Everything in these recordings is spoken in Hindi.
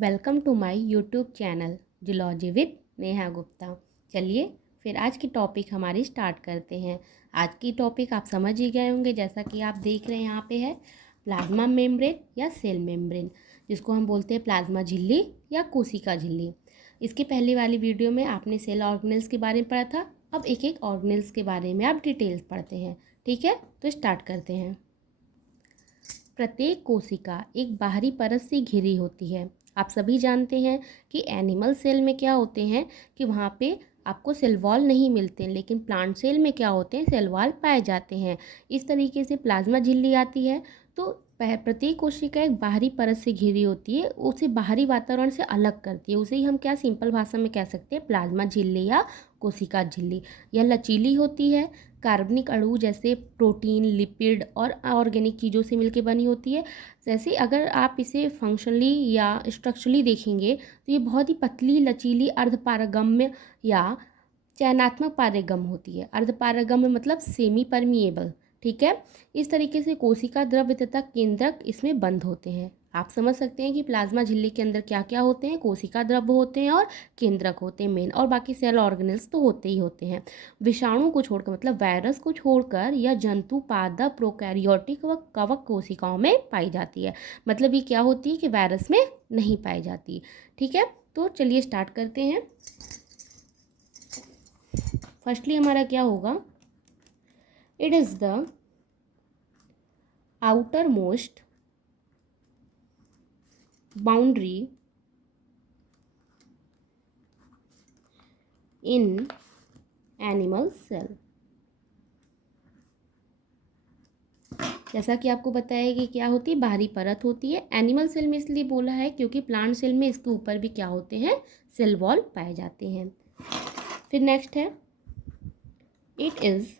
Welcome to my YouTube channel zoology with Neha Gupta. चलिए फिर आज की टॉपिक हमारी स्टार्ट करते हैं। आज की टॉपिक आप समझ ही गए होंगे, जैसा कि आप देख रहे हैं यहाँ पे है प्लाज्मा मेम्ब्रेन या सेल मेम्ब्रेन, जिसको हम बोलते हैं प्लाज्मा झिल्ली या कोशिका झिल्ली। इसके पहले वाली वीडियो में आपने सेल ऑर्गेनेल्स के बारे में पढ़ा था। अब एक एक ऑर्गेनेल्स के बारे में आप डिटेल्स पढ़ते हैं। ठीक है, तो स्टार्ट करते हैं। प्रत्येक कोशिका एक बाहरी परत से घिरी होती है। आप सभी जानते हैं कि एनिमल सेल में क्या होते हैं कि वहाँ पे आपको सेल वॉल नहीं मिलते हैं, लेकिन प्लांट सेल में क्या होते हैं, सेल वॉल पाए जाते हैं। इस तरीके से प्लाज्मा झिल्ली आती है। तो प्रत्येक कोशिका एक बाहरी परत से घिरी होती है, उसे बाहरी वातावरण से अलग करती है। उसे ही हम क्या सिंपल भाषा में कह सकते हैं, प्लाज्मा झिल्ली या कोशिका झिल्ली। यह लचीली होती है, कार्बनिक अणु जैसे प्रोटीन, लिपिड और ऑर्गेनिक चीज़ों से मिलकर बनी होती है। जैसे अगर आप इसे फंक्शनली या स्ट्रक्चरली देखेंगे तो ये बहुत ही पतली, लचीली, अर्धपारगम्य या चयनात्मक पारगम्य होती है। अर्धपारगम्य मतलब सेमी परमिएबल। ठीक है, इस तरीके से कोशिका द्रव्य तथा केंद्रक इसमें बंद होते हैं। आप समझ सकते हैं कि प्लाज्मा झिल्ली के अंदर क्या क्या होते हैं, कोशिका द्रव्य होते हैं और केंद्रक होते हैं मेन, और बाकी सेल ऑर्गेनेल्स तो होते ही होते हैं। विषाणु को छोड़कर मतलब वायरस को छोड़कर यह जंतु पादप, प्रोकैरियोटिक व कवक कोशिकाओं में पाई जाती है। मतलब ये क्या होती है कि वायरस में नहीं पाई जाती। ठीक है, तो चलिए स्टार्ट करते हैं। फर्स्टली हमारा क्या होगा, it is the outermost boundary in animal cell. जैसा कि आपको बताया कि क्या होती है, बाहरी परत होती है। एनिमल सेल में इसलिए बोला है क्योंकि प्लांट सेल में इसके ऊपर भी क्या होते हैं, सेल वॉल पाए जाते हैं। फिर नेक्स्ट है, it is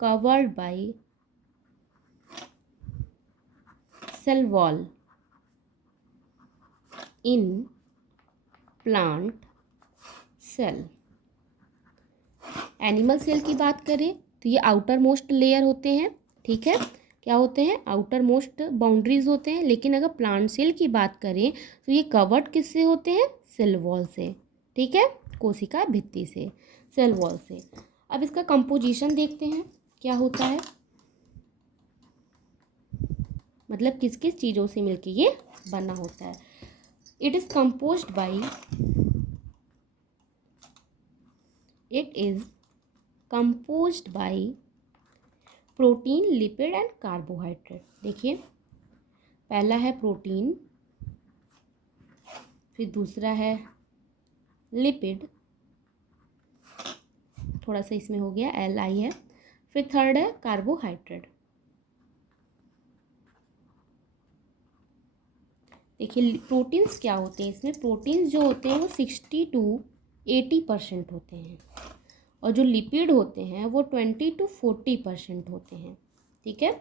covered by cell wall in plant cell. Animal cell की बात करें तो ये आउटर मोस्ट लेयर होते हैं। ठीक है, क्या होते हैं, आउटर मोस्ट बाउंड्रीज होते हैं। लेकिन अगर प्लांट सेल की बात करें तो ये कवर्ड किससे होते हैं, सेल वॉल से। ठीक है, कोशिका भित्ति से, सेल वॉल से। अब इसका कंपोजिशन देखते हैं क्या होता है, मतलब किस किस चीज़ों से मिलके ये बना होता है। It is composed bye protein, lipid and carbohydrate. देखिए, पहला है प्रोटीन, फिर दूसरा है लिपिड, थोड़ा सा इसमें हो गया Li है, फिर थर्ड है कार्बोहाइड्रेट। देखिए प्रोटीन्स क्या होते हैं, इसमें प्रोटीन्स जो होते हैं वो 60 to 80% होते हैं, और जो लिपिड होते हैं वो 20 to 40% होते हैं। ठीक है,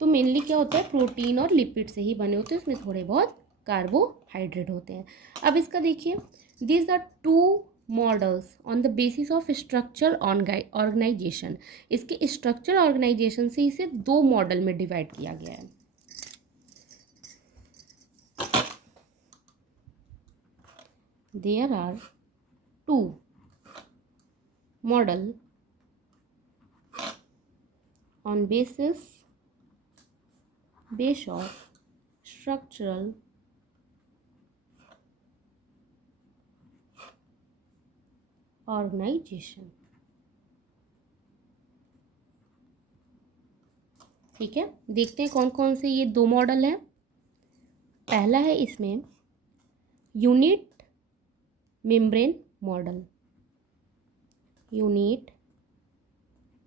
तो मेनली क्या होता है, प्रोटीन और लिपिड से ही बने होते हैं, उसमें थोड़े बहुत कार्बोहाइड्रेट होते हैं। अब इसका देखिए, these are two models on the basis of structure organisation. इसके स्ट्रक्चर ऑर्गेनाइजेशन से इसे दो मॉडल में डिवाइड किया गया है। There are two model on base of structural organization। ठीक है, देखते हैं कौन कौन से ये दो मॉडल हैं। पहला है इसमें unit membrane model, unit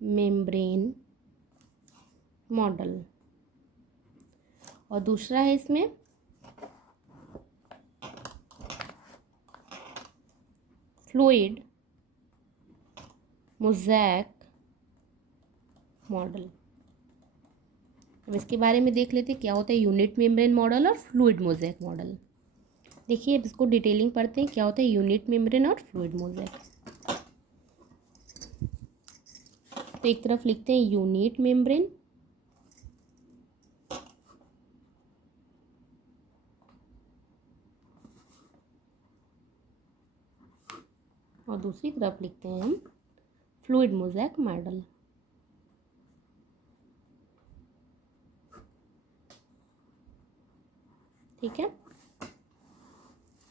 membrane model, और दूसरा है इसमें फ्लूइड मोज़ेक मॉडल। अब इसके बारे में देख लेते हैं क्या होता है यूनिट मेम्ब्रेन मॉडल और फ्लूइड मोज़ेक मॉडल। देखिए अब इसको डिटेलिंग पढ़ते हैं, क्या होता है यूनिट मेम्ब्रेन और फ्लूइड मोज़ेक। तो एक तरफ लिखते हैं यूनिट मेम्ब्रेन, और दूसरी तरफ लिखते हैं हम फ्लूइड मोज़ेक मॉडल। ठीक है।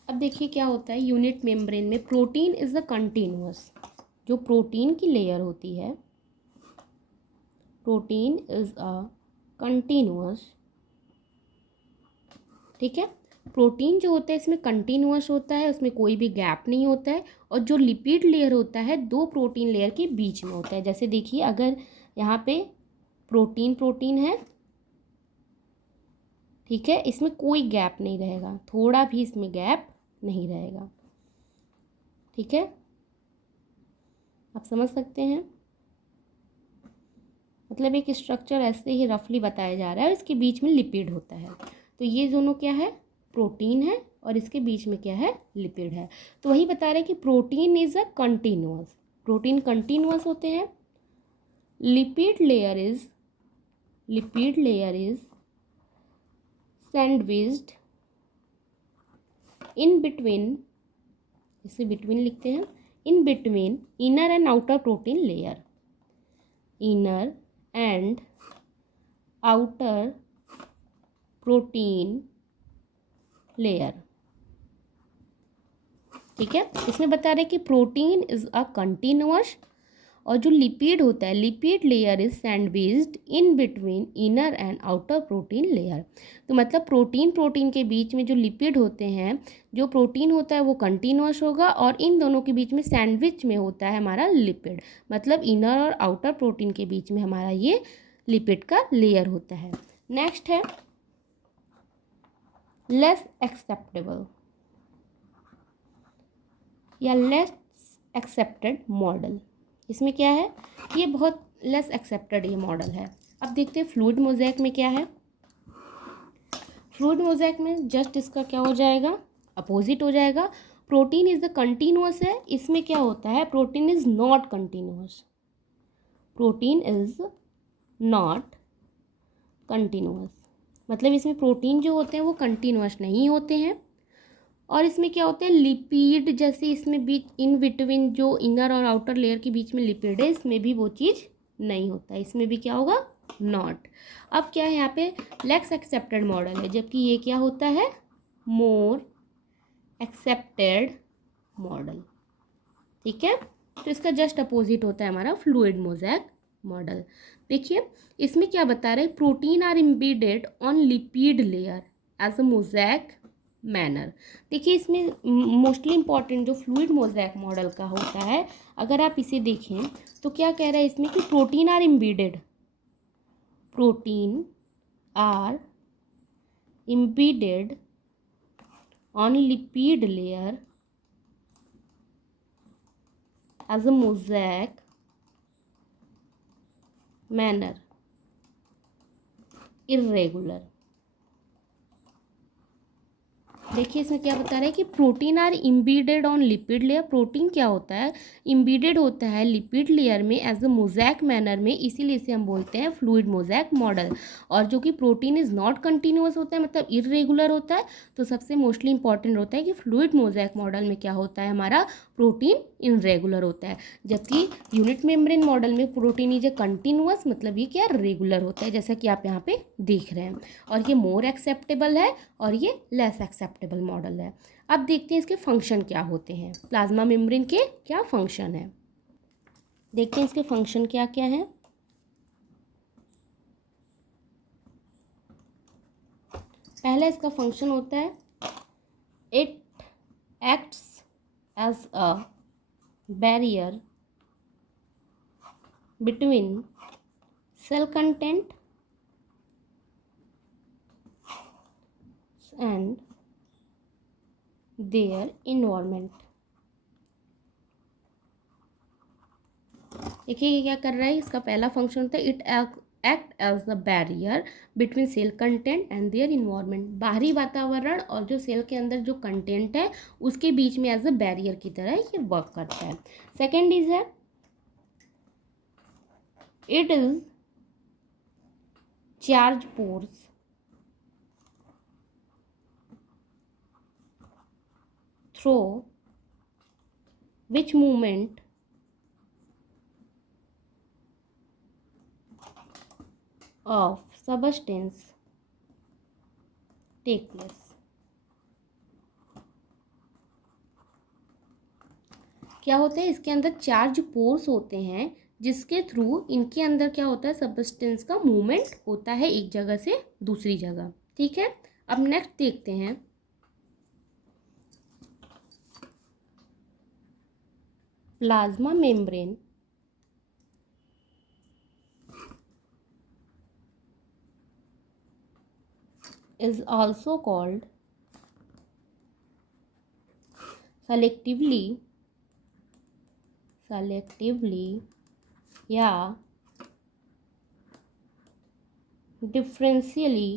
अब देखिए क्या होता है यूनिट मेम्ब्रेन में। प्रोटीन इज द कंटिन्यूअस, जो प्रोटीन की लेयर होती है, प्रोटीन इज अ कंटिन्यूअस। ठीक है। प्रोटीन जो होता है इसमें कंटिन्यूअस होता है, उसमें कोई भी गैप नहीं होता है। और जो लिपिड लेयर होता है दो प्रोटीन लेयर के बीच में होता है। जैसे देखिए अगर यहाँ पे प्रोटीन प्रोटीन है, ठीक है, इसमें कोई गैप नहीं रहेगा, थोड़ा भी इसमें गैप नहीं रहेगा। ठीक है, आप समझ सकते हैं। मतलब एक स्ट्रक्चर ऐसे ही रफली बताया जा रहा है, इसके बीच में लिपिड होता है। तो ये दोनों क्या है, प्रोटीन है, और इसके बीच में क्या है, लिपिड है। तो वही बता रहे हैं कि protein is a continuous, protein continuous होते हैं। Lipid layer is sandwiched in between, इसे बिटवीन लिखते हैं, in between inner and outer protein layer, inner and outer protein layer. ठीक है, इसमें बता रहे कि प्रोटीन इज अ कंटिन्यूअस, और जो लिपिड होता है, lipid layer is sandwiched in between inner and outer protein layer. तो मतलब प्रोटीन प्रोटीन के बीच में जो लिपिड होते हैं, जो प्रोटीन होता है वो कंटिन्यूअस होगा, और इन दोनों के बीच में सैंडविच में होता है हमारा लिपिड। मतलब इनर और आउटर प्रोटीन के बीच में हमारा ये लिपिड का लेयर होता है। नेक्स्ट है लेस एक्सेप्टेबल या लेस एक्सेप्टेड मॉडल। इसमें क्या है, ये बहुत लेस एक्सेप्टेड ये मॉडल है। अब देखते हैं फ्लूइड मोज़ेक में क्या है। फ्लूइड मोज़ेक में जस्ट इसका क्या हो जाएगा, अपोजिट हो जाएगा। प्रोटीन इज द कंटिन्यूअस है, इसमें क्या होता है, protein is not continuous, protein is not continuous. मतलब इसमें प्रोटीन जो होते हैं वो कंटिन्यूअस नहीं होते हैं। और इसमें क्या होता है, लिपिड, जैसे इसमें बीच इन बिटवीन जो इनर और आउटर लेयर के बीच में लिपिड है, इसमें भी वो चीज़ नहीं होता है, इसमें भी क्या होगा, नॉट। अब क्या है, यहाँ पे लेस एक्सेप्टेड मॉडल है, जबकि ये क्या होता है, मोर एक्सेप्टेड मॉडल। ठीक है, तो इसका जस्ट अपोजिट होता है हमारा फ्लूइड मोज़ेक मॉडल। देखिए इसमें क्या बता रहे हैं, protein are embedded on lipid layer as a mosaic manner. देखिए इसमें मोस्टली इंपॉर्टेंट जो फ्लूइड मोज़ेक मॉडल का होता है, अगर आप इसे देखें तो क्या कह रहा है इसमें कि protein are embedded, protein are embedded on lipid layer as a mosaic manner, irregular। देखिए इसमें क्या बता रहा है कि protein are embedded on lipid layer. Protein क्या होता है, इम्बीडेड होता है लिपिड लेयर में एज अ मोज़ेक मैनर में, इसीलिए इसे हम बोलते हैं फ्लूइड मोज़ेक मॉडल। और जो कि प्रोटीन इज नॉट कंटिन्यूअस होता है, मतलब इरेगुलर होता है। तो सबसे मोस्टली इंपॉर्टेंट होता है कि फ्लूइड मोज़ेक मॉडल में क्या होता है, हमारा प्रोटीन इनरेगुलर होता है। जबकि यूनिट मेम्ब्रेन मॉडल में प्रोटीन इज ए कंटिन्यूअस, मतलब ये क्या रेगुलर होता है, जैसा कि आप यहाँ पे देख रहे हैं। और ये मोर एक्सेप्टेबल है और ये लेस एक्सेप्टेबल मॉडल है। अब देखते हैं इसके फंक्शन क्या होते हैं, प्लाज्मा मेम्ब्रेन के क्या फंक्शन है। देखते हैं इसके फंक्शन क्या क्या है। पहला इसका फंक्शन होता है, it acts as a barrier between cell content and their environment. देखिए ये क्या कर रहा है, इसका पहला फंक्शन होता है, it act as the barrier between cell content and their environment. बाहरी वातावरण और जो सेल के अंदर जो कंटेंट है उसके बीच में एज अ बैरियर की तरह ये वर्क करता है। सेकेंड इज है, it is charge pores through which movement of substance take place। क्या होता है, इसके अंदर चार्ज पोर्स होते हैं जिसके थ्रू इनके अंदर क्या होता है, सब्सटेंस का मूवमेंट होता है एक जगह से दूसरी जगह। ठीक है, अब नेक्स्ट देखते हैं plasma membrane is also called selectively या differentially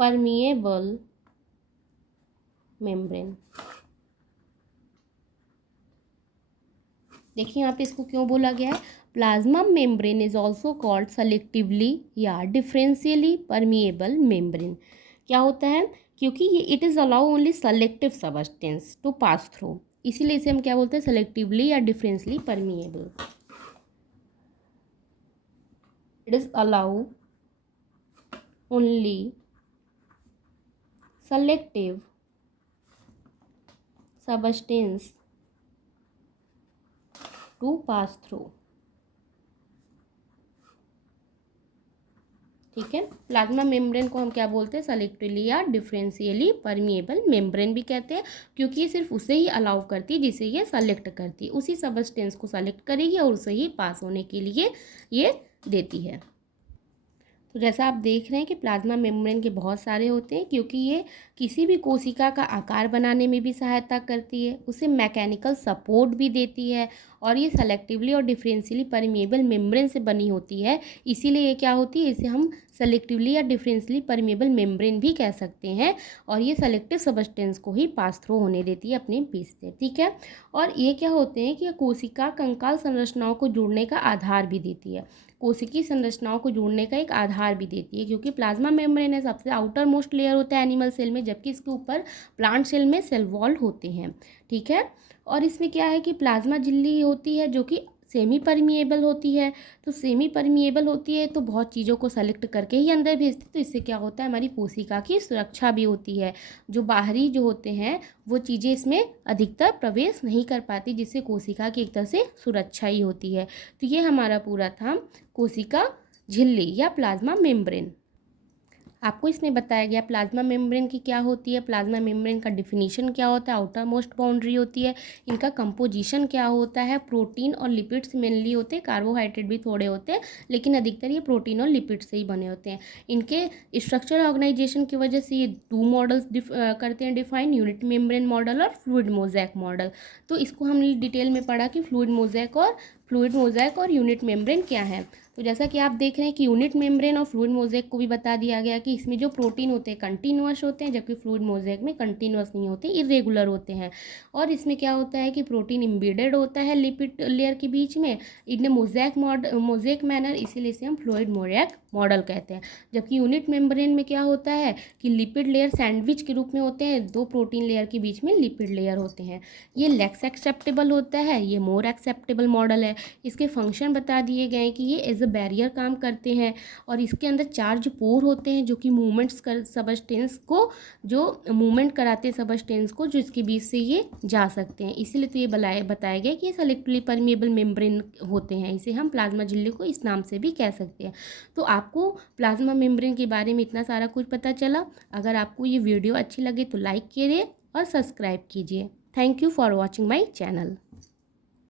permeable membrane। देखिए यहाँ पे इसको क्यों बोला गया है, plasma membrane is also called selectively या डिफरेंशियली परमिएबल मेम्ब्रेन। क्या होता है, क्योंकि ये it is allow only selective substance to pass through, इसीलिए इसे हम क्या बोलते हैं, सेलेक्टिवली या differentially permeable. It is allow only selective substance to pass through. ठीक है, प्लाज्मा मेम्ब्रेन को हम क्या बोलते हैं, सेलेक्टिवली या डिफरेंशियली परमिएबल मेम्ब्रेन भी कहते हैं, क्योंकि ये सिर्फ उसे ही अलाउ करती है जिसे ये सेलेक्ट करती है, उसी सब्सटेंस को सेलेक्ट करेगी और उसे ही पास होने के लिए ये देती है। तो जैसा आप देख रहे हैं कि प्लाज्मा मेम्ब्रेन के बहुत सारे होते हैं, क्योंकि ये किसी भी कोशिका का आकार बनाने में भी सहायता करती है, उसे मैकेनिकल सपोर्ट भी देती है, और ये सेलेक्टिवली और डिफरेंशियली परमिएबल मेम्ब्रेन से बनी होती है। इसीलिए ये क्या होती है, इसे हम सेलेक्टिवली या डिफरेंशियली परमिएबल मेम्ब्रेन भी कह सकते हैं, और ये सेलेक्टिव सब्सटेंस को ही पास थ्रू होने देती है अपने पीस से। ठीक है, और ये क्या होते हैं कि कोशिका कंकाल संरचनाओं को जोड़ने का आधार भी देती है, कोशिकीय संरचनाओं को जोड़ने का एक आधार भी देती है, क्योंकि प्लाज्मा मेम्ब्रेन है सबसे आउटर मोस्ट लेयर होता है एनिमल सेल में, जबकि इसके ऊपर प्लांट सेल में सेल वॉल होते हैं। ठीक है, और इसमें क्या है कि प्लाज्मा झिल्ली होती है जो कि सेमी परमिएबल होती है। तो सेमी परमिएबल होती है तो बहुत चीज़ों को सेलेक्ट करके ही अंदर भेजती है, तो इससे क्या होता है, हमारी कोशिका की सुरक्षा भी होती है। जो बाहरी जो होते हैं वो चीज़ें इसमें अधिकतर प्रवेश नहीं कर पाती, जिससे कोशिका की एक तरह से सुरक्षा ही होती है। तो ये हमारा पूरा था कोशिका झिल्ली या प्लाज्मा मेम्ब्रेन। आपको इसमें बताया गया प्लाज्मा मेम्ब्रेन की क्या होती है, प्लाज्मा मेम्ब्रेन का डिफिनीशन क्या होता है, आउटर मोस्ट बाउंड्री होती है, इनका कंपोजिशन क्या होता है, प्रोटीन और लिपिड्स मेनली होते हैं, कार्बोहाइड्रेट भी थोड़े होते हैं, लेकिन अधिकतर ये प्रोटीन और लिपिड से ही बने होते हैं। इनके स्ट्रक्चर ऑर्गेनाइजेशन की वजह से ये 2 मॉडल्स करते हैं डिफाइन, यूनिट मेम्ब्रेन मॉडल और फ्लूइड मोज़ेक मॉडल। तो इसको हमने डिटेल में पढ़ा कि फ्लूइड मोज़ेक और यूनिट मेम्ब्रेन क्या है। तो जैसा कि आप देख रहे हैं कि यूनिट मेम्ब्रेन और फ्लूइड मोज़ेक को भी बता दिया गया कि इसमें जो प्रोटीन होते हैं कंटिन्यूअस होते हैं, जबकि फ्लूइड मोज़ेक में कंटिन्यूअस नहीं होते, इरेगुलर होते हैं। और इसमें क्या होता है कि प्रोटीन इम्बेडेड होता है लिपिड लेयर के बीच में इन मोज़ेक मैनर, इसीलिए इसे हम फ्लूइड मोज़ेक मॉडल कहते हैं। जबकि यूनिट मेम्ब्रेन में क्या होता है कि लिपिड लेयर सैंडविच के रूप में होते हैं, 2 प्रोटीन लेयर के बीच में लिपिड लेयर होते हैं। ये लेस एक्सेप्टेबल होता है, ये मोर एक्सेप्टेबल मॉडल है। इसके फंक्शन बता दिए गए हैं कि ये एज अ बैरियर काम करते हैं, और इसके अंदर चार्ज पोर होते हैं जो कि मूवमेंट्स कर सबस्टेंस को जो मूवमेंट कराते हैं सबस्टेंस को, जो इसके बीच से ये जा सकते हैं। इसीलिए तो ये बताया गया कि ये सेलेक्टिवली परमिएबल मेम्ब्रेन होते हैं, इसे हम प्लाज्मा झिल्ली को इस नाम से भी कह सकते हैं। तो आपको प्लाज्मा मेम्ब्रेन के बारे में इतना सारा कुछ पता चला। अगर आपको ये वीडियो अच्छी लगे तो लाइक कीजिए और सब्सक्राइब कीजिए। Thank you for watching my channel.